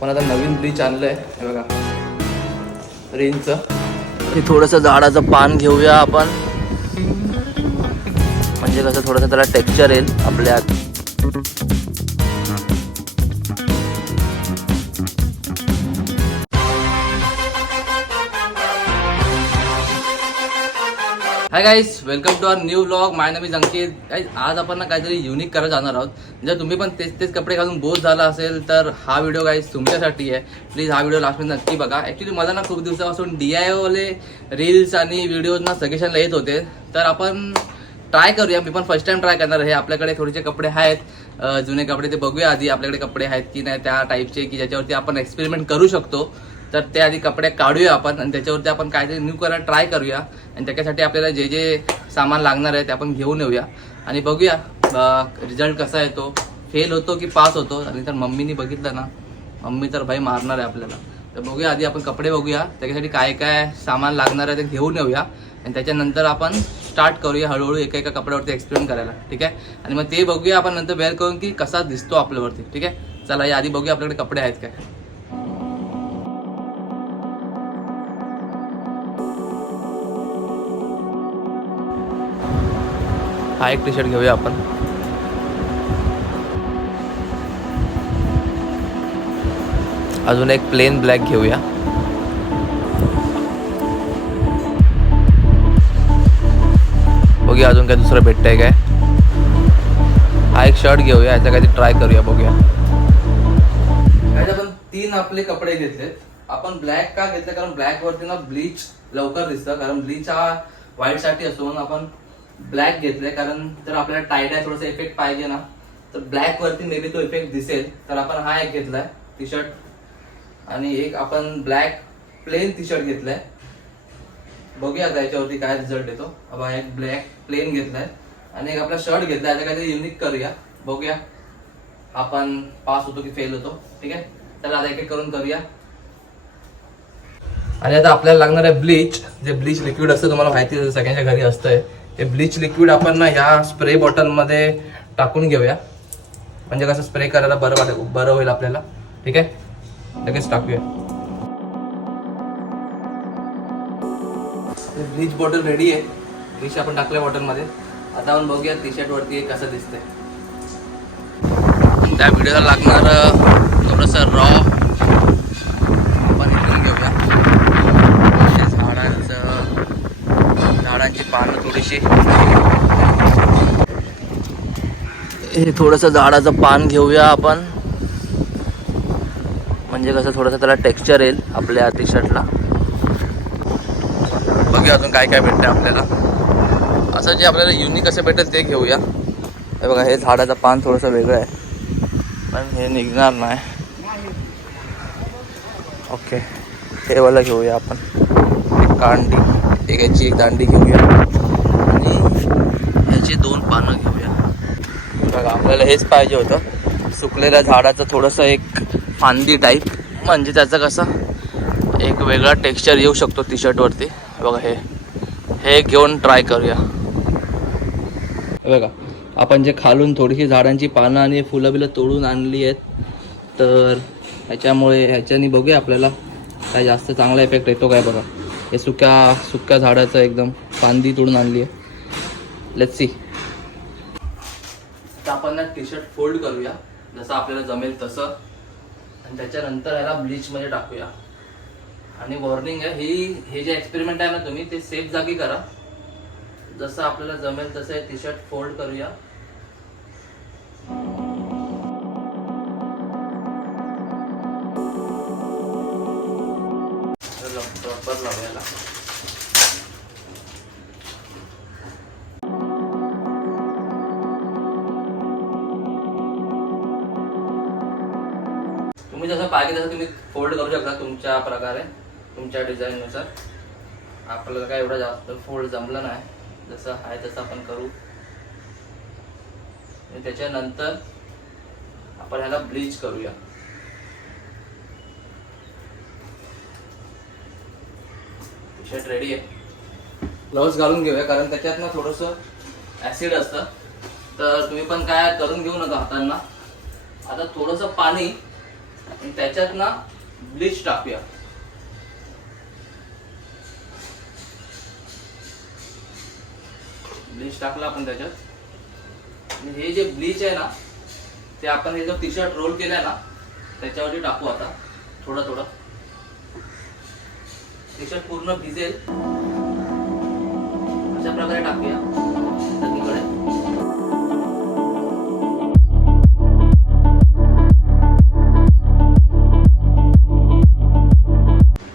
पण आता नवीन ब्लीच आणलंय हे बघा रेंजचं. हे थोडंसं झाडाचं पान घेऊया आपण, म्हणजे कसं थोडंसं त्याला टेक्स्चर येईल आपल्या. Hi guys, welcome to our new vlog. My name is Ankit. Guys आज आपण ना काहीतरी युनिक करत जाणार आहोत. जर तुम्ही पण तेच कपडे घालून बोर झाला असेल तर हा व्हिडिओ गाईज तुमच्यासाठी आहे. प्लीज हा व्हिडिओ लास्टमध्ये नक्की बघा. ॲक्च्युली मला ना खूप दिवसापासून DIY वाले रील्स आणि व्हिडिओज ना सजेशनला येत होते, तर आपण ट्राय करूया. मी पण फर्स्ट टाइम ट्राय करणार आहे. आपल्याकडे थोडेसे कपडे आहेत, जुने कपडे, ते बघूया आधी आपल्याकडे कपडे आहेत की नाही त्या टाईपचे की ज्याच्यावरती आपण एक्सपेरिमेंट करू शकतो. तर ते आधी कपडे काढूया आपण आणि त्याच्यावरती आपण काहीतरी न्यू करायला ट्राय करूया. आणि त्याच्यासाठी आपल्याला जे जे सामान लागणार आहे ते आपण घेऊन येऊया आणि बघूया रिझल्ट कसा येतो, फेल होतो की पास होतो. आणि तर मम्मीनी बघितलं ना, मम्मी तर भाई मारणार आहे आपल्याला. तर बघूया आधी आपण कपडे बघूया, त्याच्यासाठी काय काय सामान लागणार आहे ते घेऊन येऊया आणि त्याच्यानंतर आपण स्टार्ट करूया हळूहळू एका कपड्यावरती एक्सपेरिमेंट करायला. ठीक आहे, आणि मग ते बघूया आपण नंतर वेअर करून की कसा दिसतो आपल्यावरती. ठीक आहे, चला या आधी बघूया आपल्याकडे कपडे आहेत काय. हा एक टी शर्ट घेऊया आपण. अजून एक प्लेन ब्लॅक घेऊया. बघूया अजून काय दुसरं भेटतंय काय. हा एक शर्ट घेऊया, याचा काहीतरी ट्राय करूया, बघूया. आपण 3 आपले कपडे घेतलेत. आपण ब्लॅक का घेतलं, कारण ब्लॅक वरती ना ब्लीच लवकर दिसतं, कारण ब्लीच हा व्हाईट साठी असतो. म्हणून आपण ब्लॅक घेतलंय, कारण जर आपल्याला टाईड आहे थोडासा इफेक्ट पाहिजे ना, तर ब्लॅक वरती मे बी तो इफेक्ट दिसेल. तर आपण हा एक घेतलाय टी शर्ट, आणि एक आपण ब्लॅक प्लेन टी शर्ट घेतलाय. बघूया आता याच्यावरती काय रिझल्ट येतो. अब एक ब्लॅक प्लेन घेतलाय आणि एक आपला शर्ट घेतलाय. आता काहीतरी युनिक करूया, बघूया आपण पास होतो की फेल होतो. ठीक आहे, चला आता एक एक करून करूया. आणि आता आपल्याला लागणार आहे ब्लीच. जे ब्लीच लिक्विड असतं तुम्हाला माहिती आहे, सगळ्यांच्या घरी असतंय. हे ब्लीच लिक्विड आपण ना ह्या स्प्रे बॉटलमध्ये टाकून घेऊया, म्हणजे कसं स्प्रे करायला बरं होईल आपल्याला. ठीक आहे, लगेच टाकूया. ब्लीच बॉटल रेडी आहे. ब्लीच आपण टाकल्या बॉटलमध्ये. आता आपण बघूया टी शर्ट वरती कसं दिसतंय. त्या व्हिडिओला लागणार थोडंसं रॉ आपण इथून घेऊया. झाडांची पानं थोडीशी, हे थोडंसं झाडाचं पान घेऊया आपण, म्हणजे कसं थोडंसं त्याला टेक्स्चर येईल आपल्या टी शर्टला. बघूया अजून काय काय भेटतं आपल्याला. असं जे आपल्याला युनिक असं भेटेल ते घेऊया. हे बघा, हे झाडाचं पान थोडंसं वेगळं आहे, पण हे निघणार नाही. ओके, हे वाला घेऊया आपण. एक कांडी, एक दांडी घेऊया आणि ह्याची 2 पानं घेऊया. बघा, आपल्याला हेच पाहिजे होतं, सुकलेल्या झाडाचं थोडंसं एक फांदी टाईप, म्हणजे त्याचं कसं एक वेगळा टेक्स्चर येऊ शकतो टी शर्टवरती. बघा, हे घेऊन ट्राय करूया. बघा, आपण जे खालून थोडीशी झाडांची पानं आणि फुलं बिलं तोडून आणली आहेत, तर ह्याच्याने बघूया आपल्याला काय जास्त चांगला इफेक्ट येतो काय. बघा, हे सुक्या झाडाचं एकदम फांदी तोडून आणली आहे. Let's see. तर आपण ना टी शर्ट फोल्ड करूया जसं आपल्याला जमेल तसं, आणि त्याच्यानंतर ह्याला ब्लीचमध्ये टाकूया. आणि वॉर्निंग आहे, हे जे एक्सपेरिमेंट आहे ना, तुम्ही ते सेफ जागी करा. जसं आपल्याला जमेल तसं हे टी शर्ट फोल्ड करूया. प्रॉपर लावूया. तुम्ही जसं पाहिजे तसं तुम्ही फोल्ड करू शकता तुमच्या प्रकारे, तुमच्या डिझाईननुसार. आपल्याला काय एवढा जास्त फोल्ड जमलं नाही, जसं आहे तसं आपण करू. आणि त्याच्यानंतर आपण ह्याला ब्लीच करूया. टी शर्ट रेडी आहे. ग्लोव्स घालून घेऊया, कारण त्याच्यात ना थोडंसं ॲसिड असतं, तर तुम्ही पण काय करून घेऊ नका हातांना. आता थोडंसं पाणी आणि त्याच्यात ना ब्लीच टाकूया. ब्लीच टाकला आपण त्याच्यात आणि हे जे ब्लीच आहे ना ते आपण हे जो टी शर्ट रोल केलाय ना त्याच्यावरती टाकू. आता थोडं थोडं टी शर्ट पूर्ण भिजेल अशा प्रकारे टाकूया सगळीकडे.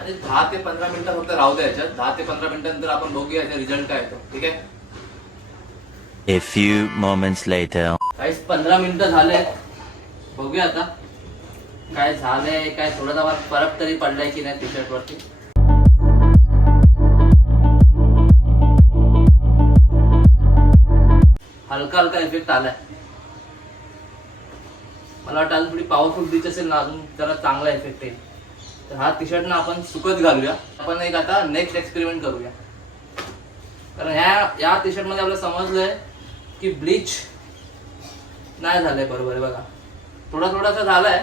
आणि 10 ते 15 मिनिटं फक्त राहू द्यायच्यात. 10 ते 15 मिनिटांनंतर आपण बघूया याचा रिझल्ट काय येतो. ठीक आहे. A few moments later. काही 15 मिनिटं झाले. बघूया आता काय झालंय, काय थोडासा फरक तरी पडलाय की नाही टी शर्ट वरती. हलका हलका इफेक्ट आलाय. मला वाटतं थोडी पॉवरफुल ब्लीच असेल ना अजून जरा चांगला इफेक्ट येईल. तर हा टी शर्ट ना आपण सुकत घालूया. आपण एक आता नेक्स्ट एक्सपेरिमेंट करूया. कारण या टी शर्ट मध्ये आपल्याला समजलंय की ब्लीच नाही झालंय बरोबर आहे. बघा थोडा थोडासा झालाय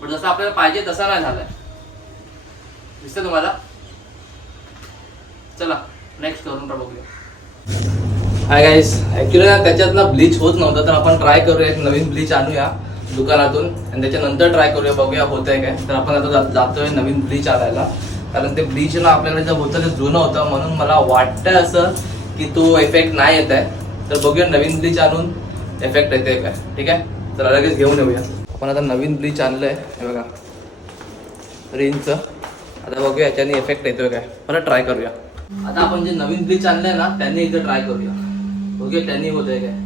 पण जसं आपल्याला पाहिजे तसा नाही झालाय. दिसतं तुम्हाला. चला नेक्स्ट करून बघूया. हाय गाईस, ऍक्च्युली ना त्याच्यात ना ब्लीच होत नव्हतं तर आपण ट्राय करूया. एक नवीन ब्लीच आणूया दुकानातून आणि त्याच्यानंतर ट्राय करूया, बघूया होतंय काय. तर आपण आता जातोय नवीन ब्लीच आणायला. कारण ते ब्लीच ना आपल्याकडे जर होतं ते जुनं होतं म्हणून मला वाटतंय असं की तो इफेक्ट नाही येत आहे. तर बघूया नवीन ब्लीच आणून इफेक्ट येते काय. ठीक आहे, तर लगेच घेऊन येऊया. आपण आता नवीन ब्लीच आणलंय हे बघा रिनचं. आता बघूया याच्याने इफेक्ट येतोय काय. मला ट्राय करूया. आता आपण जे नवीन ब्लीच आणलंय ना त्यांनी इथे ट्राय करूया. बघूया त्यांनी होतंय काय.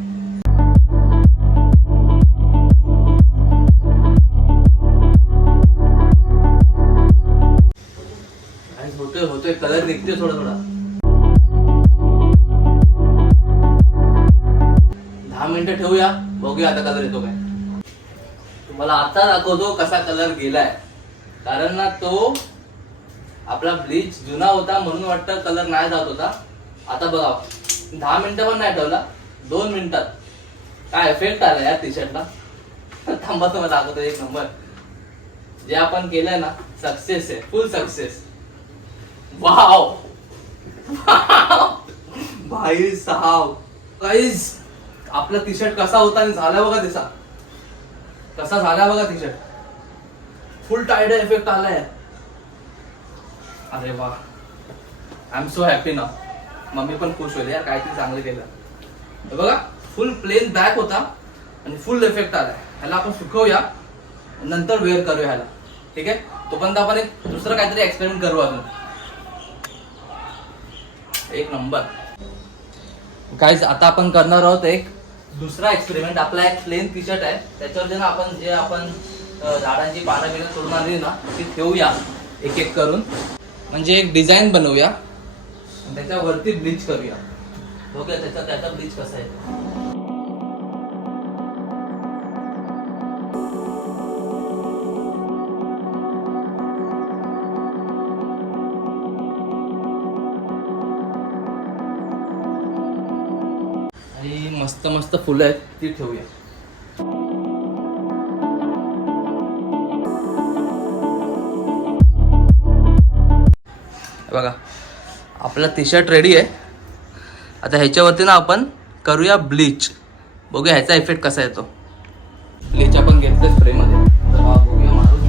होतोय कलर निघतोय थोडा थोडा. 10 मिनिटं ठेवूया, बघूया आता कलर येतो काय. तुम्हाला आता दाखवतो कसा कलर गेलाय. कारण ना तो आपला ब्लीच जुना होता म्हणून वाटतं कलर नाही जात होता. आता बघा 10 मिनिटं पण नाही ठेवला, 2 मिनिटात काय इफेक्ट आला या टी शर्टला. थांबा तुम्हाला दाखवतो एक नंबर. जे आपण केलंय ना सक्सेस आहे, फुल सक्सेस. वाव भाई साहब. गाइस आपला टी शर्ट कसा होता आणि झाला बघा तसा. कसा झाला बघा टी शर्ट. फुल टाइट इफेक्ट आलाय. अरे वा, आय एम सो हॅपी ना. मम्मी पण खुश होईल यार, काहीतरी चांगलं केलं. बघा फुल प्लेन बॅक होता आणि फुल इफेक्ट आलाय. ह्याला आपण सुकवूया नंतर वेअर करूया ह्याला. ठीक आहे, तोपर्यंत आपण एक दुसरं काहीतरी एक्सपेरिमेंट करू अजून. एक नंबर. गाइस आता आपण करणार आहोत एक दुसरा एक्सपेरिमेंट. आपला एक प्लेन टी शर्ट आहे त्याच्यावर ना आपण झाडांची पानं बिनं तोडून आणली ना ती ठेवूया एक एक करून. म्हणजे एक डिझाईन बनवूया त्याच्यावरती ब्लीच करूया. बघूया त्याचा ब्लीच कसा आहे. आणि मस्त मस्त फुलं आहेत ती ठेवूया. बघा आपला टी शर्ट रेडी आहे. आता ह्याच्यावरती ना आपण करूया ब्लीच. बघूया ह्याचा इफेक्ट कसा येतो. ब्लीच आपण घेतलं स्प्रेमध्ये. तर हा बघूया मारून.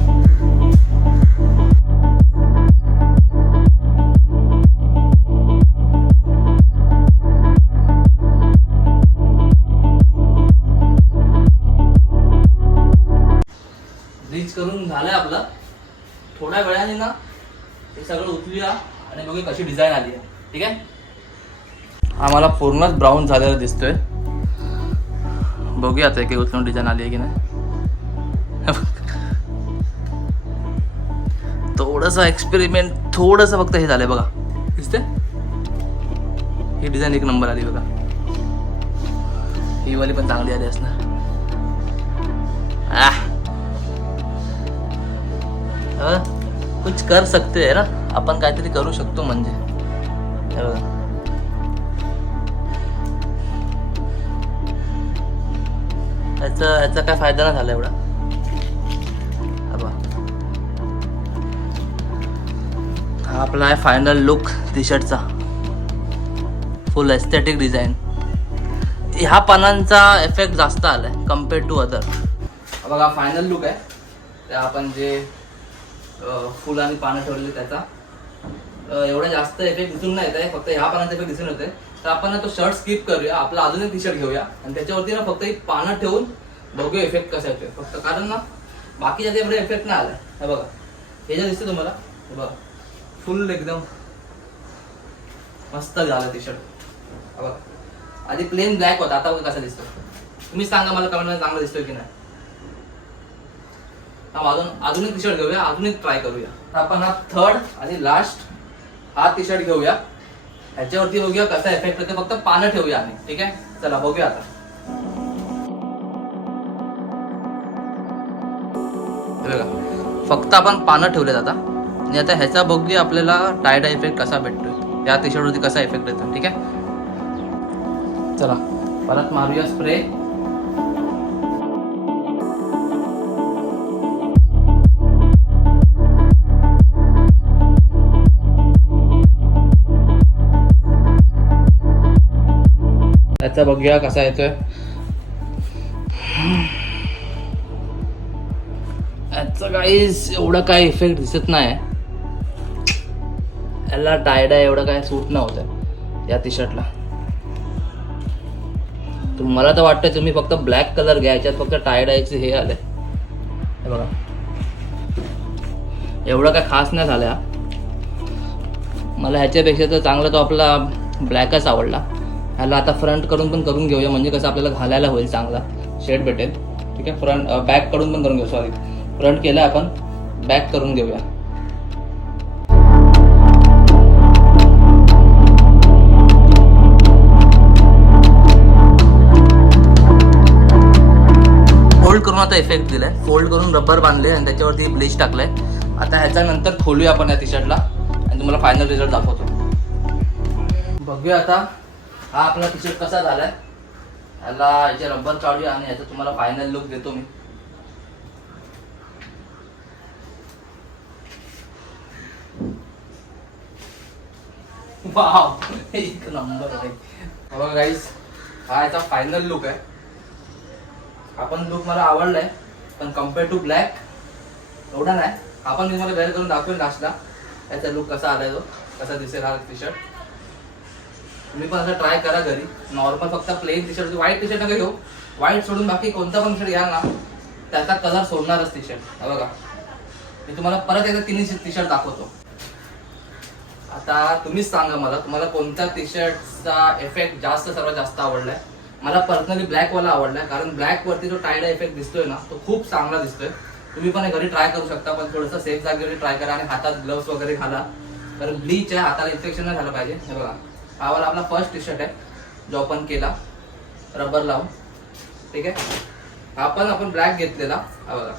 ब्लीच करून झालंय आपला. थोड्या वेळाने ना हे सगळं उचलूया आणि बघूया कशी डिझाईन आली आहे. ठीक आहे, हा मला पूर्णच ब्राऊन झालेला दिसतोय. बघूया आता की उचलून डिझाईन आली आहे की नाही. थोडंसं एक्सपेरिमेंट थोडंसं फक्त हे झालंय बघा. दिसते ही डिझाईन एक नंबर आली बघा. ही वाली पण चांगली आली असणार. कुछ कर सकते है ना आपण, काहीतरी करू शकतो म्हणजे. ह्याचा काय फायदा नाही झाला एवढा. हा आपला आहे फायनल लुक टी शर्टचा, फुल एस्थेटिक डिझाईन. ह्या पानांचा इफेक्ट जास्त आलाय कम्पेअर्ड टू अदर. बघा फायनल लुक आहे. त्या आपण जे फुल आणि पानं ठेवलेली त्याचा एवढा जास्त इफेक्ट दिसून नाही येत आहे, फक्त ह्या पानांचा इफेक्ट दिसून येते. तर आपण तो शर्ट स्किप करूया, आपला अजून एक टी शर्ट घेऊया आणि त्याच्यावरती ना फक्त एक पानं ठेवून बघूया इफेक्ट कसा येतोय. फक्त कारण ना बाकीच्या एवढे इफेक्ट नाही आलाय. हे बघा हे जे दिसतं तुम्हाला, हे बघा फुल एकदम मस्त झालं टी शर्ट. बघा आधी प्लेन ब्लॅक होता, आता बघा कसा दिसतो. तुम्ही सांगा मला कमेंट मध्ये चांगला दिसतोय की नाही. अजून एक टी शर्ट घेऊया, अजून एक ट्राय करूया. आपण हा थर्ड आणि लास्ट हा टी शर्ट घेऊया, ह्याच्यावरती बघूया कसा इफेक्ट होते. फक्त पानं ठेवूया आम्ही, ठीक आहे. चला बघूया आता. फक्त आपण पानं ठेवलेत आता आणि आता ह्याचा बघूया आपल्याला टाय डाय इफेक्ट कसा भेटतोय, त्या टी शर्टवरती कसा इफेक्ट येतो, ठीक आहे. चला परत मारूया स्प्रे. त्याचा बघूया कसा येतोय. याचा गाईस एवढा काय इफेक्ट दिसत नाही. याला टायडा एवढं काय सूट नव्हतं या टी शर्टला. मला तर वाटतं तुम्ही फक्त ब्लॅक कलर घ्या, याच्यात फक्त टायडायचे हे आलंय. हे बघा एवढं काय खास नाही झालं. मला ह्याच्यापेक्षा तर चांगला तो आपला ब्लॅकच आवडला. ह्याला आता फ्रंट करून पण करून घेऊया, म्हणजे कसं आपल्याला घालायला होईल, चांगला शेड भेटेल, ठीक आहे. फ्रंट बॅक कडून पण करून घेऊ, सॉरी फ्रंट केलं आपण, बॅक करून घेऊया. फोल्ड करून आता इफेक्ट दिलाय, फोल्ड करून रबर बांधले आणि त्याच्यावरती ब्लीच टाकलंय. आता ह्याच्यानंतर खोलूया आपण या टी शर्टला आणि तुम्हाला फायनल रिझल्ट दाखवतो. बघूया आता हा आपला टी शर्ट कसा झालाय. याला याचे रबर काढूया आणि याचा तुम्हाला फायनल लुक देतो मी. वाव एक नंबर आहे. बघा गाईस हा याचा फायनल लुक आहे. आपण लुक मला आवडलाय, पण कम्पेअर टू ब्लॅक एवढा नाही. आपण मी मला वेअर करून दाखवेल लास्टला याचा लुक कसा आलाय, तो कसा दिसेल हा टी शर्ट. तुम्ही पण असं ट्राय करा घरी. नॉर्मल फक्त plain T shirt, white T shirt नका घेऊ. व्हाईट सोडून बाकी कोणता पण टी शर्ट घ्या ना, त्याचा कलर सोडणारच टी शर्ट. बघा मी तुम्हाला परत एकदा तिन्ही टी शर्ट दाखवतो. आता तुम्हीच सांगा मला, तुम्हाला कोणत्या टी शर्टचा इफेक्ट सर्वात जास्त आवडलाय. मला पर्सनली ब्लॅक वाला आवडलाय, कारण ब्लॅक वरती जो टायडा इफेक्ट दिसतोय ना, तो खूप चांगला दिसतोय. तुम्ही पण घरी ट्राय करू शकता, पण थोडंसं सेफ जागेवर ट्राय करा आणि हातात ग्लव्स वगैरे घाला, कारण ब्लीच आहे, हाताला इन्फेक्शन नाही झालं पाहिजे. हे बघा हा वाला आपला फर्स्ट टी शर्ट आहे जो आपण केला रबर लावून, ठीक आहे. हा पण आपण ब्लॅक घेतलेला. हा बघा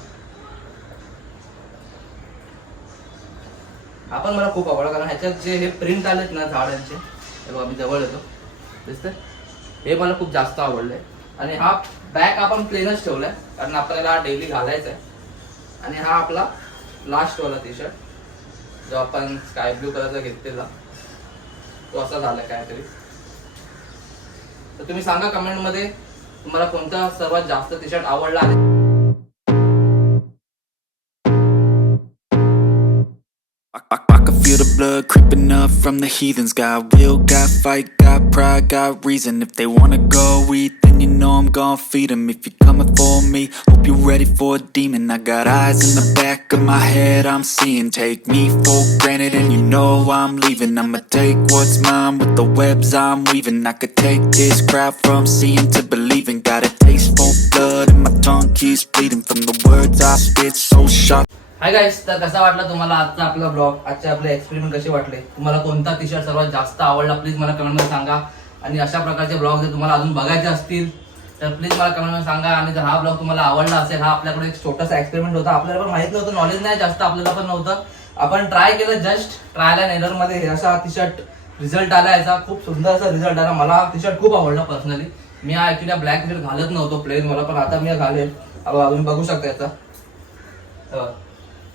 हा पण मला खूप आवडला, कारण ह्याच्यात जे हे प्रिंट आलेत ना झाडांचे, हे बघा मी जवळ येतो, दिसतंय, हे मला खूप जास्त आवडलंय. आणि हा बॅक आपण प्लेनच ठेवलाय, कारण आपल्याला हा डेली घालायचा आहे. आणि हा आपला लास्ट वाला टी शर्ट जो आपण स्काय ब्लू कलरचा घेतलेला, तो असा झालाय काहीतरी. तर तुम्ही सांगा कमेंट मध्ये तुम्हाला कोणता सर्वात जास्त टी शर्ट आवडला आहे. I can feel the blood creeping up from the heathens. Got will, got fight, got pride, got reason. If they wanna go eat, then you know I'm gon' feed them. If you're coming for me, hope you're ready for a demon. I got eyes in the back of my head, I'm seeing. Take me for granted and you know I'm leaving. I'ma take what's mine with the webs I'm weaving. I could take this crowd from seeing to believing. Got a taste for blood and my tongue keeps bleeding from the words I spit, so sharp. Hi guys, तर कसा वाटला तुम्हाला आजचा आपला blog, आजचे आपले experiment कसे वाटले, तुम्हाला कोणता टी शर्ट सर्वात जास्त आवडला प्लीज मला कमेंटमध्ये सांगा. आणि अशा प्रकारचे ब्लॉग जर तुम्हाला अजून बघायचे असतील तर प्लीज मला कमेंटमध्ये सांगा. आणि जर हा ब्लॉग तुम्हाला आवडला असेल, हा आपल्याकडे एक छोटासा एक्सपेरिमेंट होता, आपल्याला पण माहित नव्हतं, नॉलेज नाही जास्त आपल्याला पण नव्हतं, आपण ट्राय केलं, जस्ट ट्रायल अँड एरर मध्ये असा टी शर्ट रिझल्ट आला. याचा खूप सुंदर असा रिझल्ट आला. मला टी शर्ट खूप आवडला पर्सनली. मी हा ऍक्च्युली ब्लॅक टी शर्ट घालत नव्हतो प्लेन मला, पण आता मी घालेल. तुम्ही बघू शकता याचा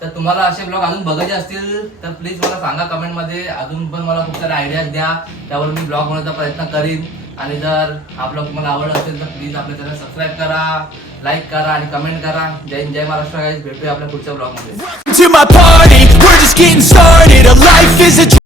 तर तुम्हाला असे ब्लॉग अजून बघायचे असतील तर प्लीज मला सांगा कमेंटमध्ये. अजून पण मला खूप सारे आयडियाज द्या, त्यावर मी ब्लॉग बनवण्याचा प्रयत्न करीन. आणि जर हा ब्लॉग तुम्हाला आवडला असेल तर प्लीज आपल्या चॅनल सबस्क्राईब करा, लाईक करा आणि कमेंट करा. जय हिंद, जय महाराष्ट्र गाईज. भेटूया आपल्या पुढच्या ब्लॉगमध्ये. To my party, we're just getting started. A life is a